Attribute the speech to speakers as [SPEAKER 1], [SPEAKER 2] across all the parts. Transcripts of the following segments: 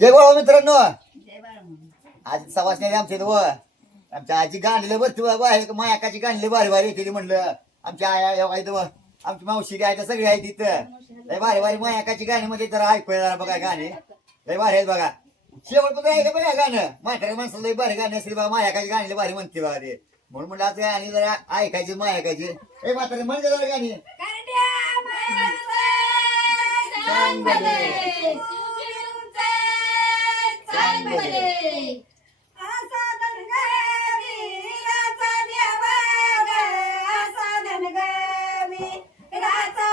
[SPEAKER 1] जय मित्रांनो. आज सवासने आमच्या इथं व आमच्या आजी गाणले बसते बाहेर मायाकाची गाणले भारी भारी येते म्हणलं. आमच्या आया व. आमची मावशी आहे सगळी आहे तिथं लय भारी भारी मायाकाची गाणी मध्ये जरा ऐकूया जरा बघा गाणे. लय भारी आहेत बघा. शेवट पण आहे का बघा गाणं? म्हाताऱ्या माणसाला लय भारी गाणी असते बघा मायाकाची गाणी भारी म्हणते बघा ते. म्हणून म्हणलं आज गाणी जरा ऐकायची मायाकाची. ए म्हातारे म्हणजे जरा गाणी.
[SPEAKER 2] चांगले. असा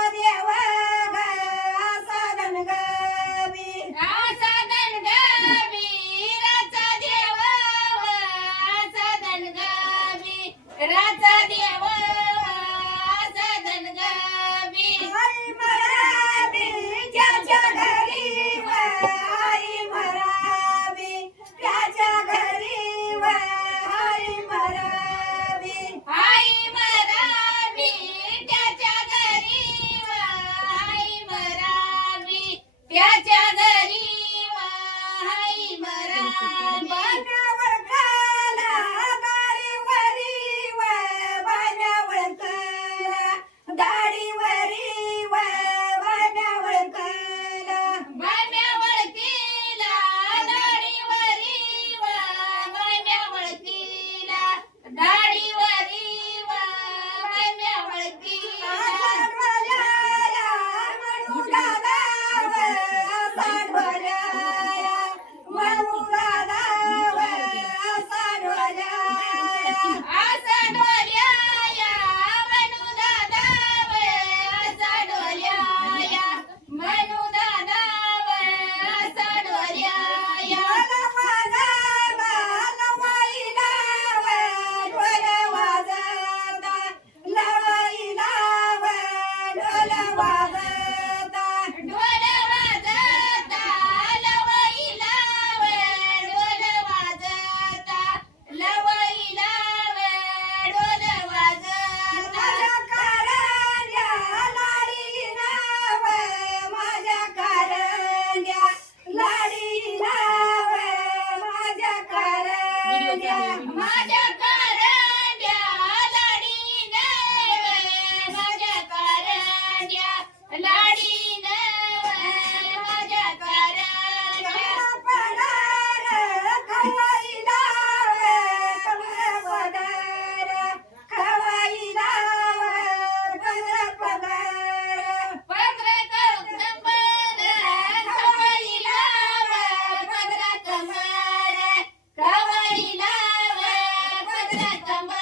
[SPEAKER 2] Thank you.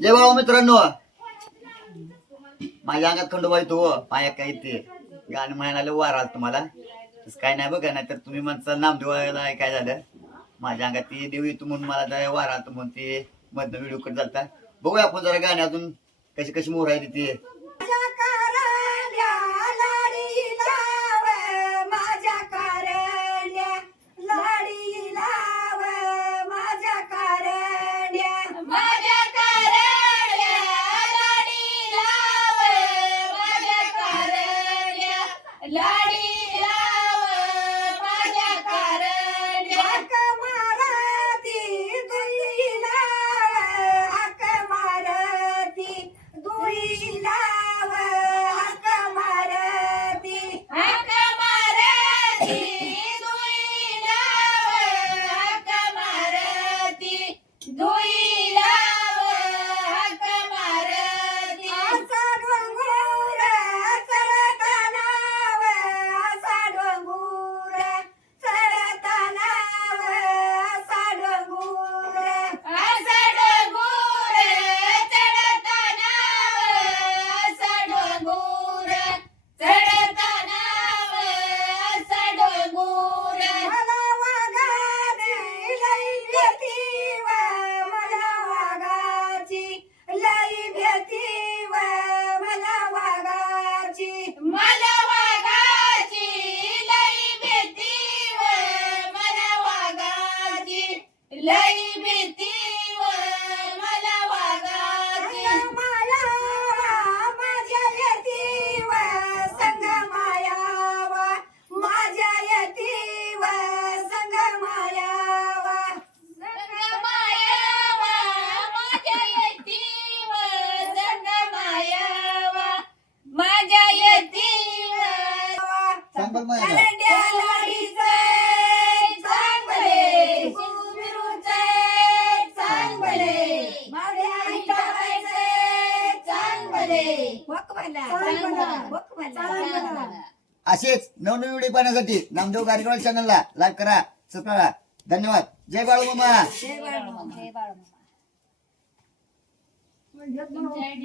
[SPEAKER 1] जय बाबा मित्रांनो माझ्या अंगात खंडोबा येतो हो. पाया काय ते गाणं म्हणायला वार आलं तुम्हाला तसं काय नाही बघा नाही तर तुम्ही म्हणता नामदेवाला काय झालं? माझ्या अंगात ती देव येतो म्हणून मला जरा वार म्हणून ते मधनं व्हिडिओ कट जाता बघूया आपण जरा गाण्यातून अजून कशी कशी मोर आहे ते. असेच नवनवी व्हिडिओ पाहण्यासाठी नामदेव गारेकवाड चॅनलला लाईक करा सबस्क्राईब करा. धन्यवाद. जय बाळू मामा
[SPEAKER 2] जय बाळू
[SPEAKER 3] मामा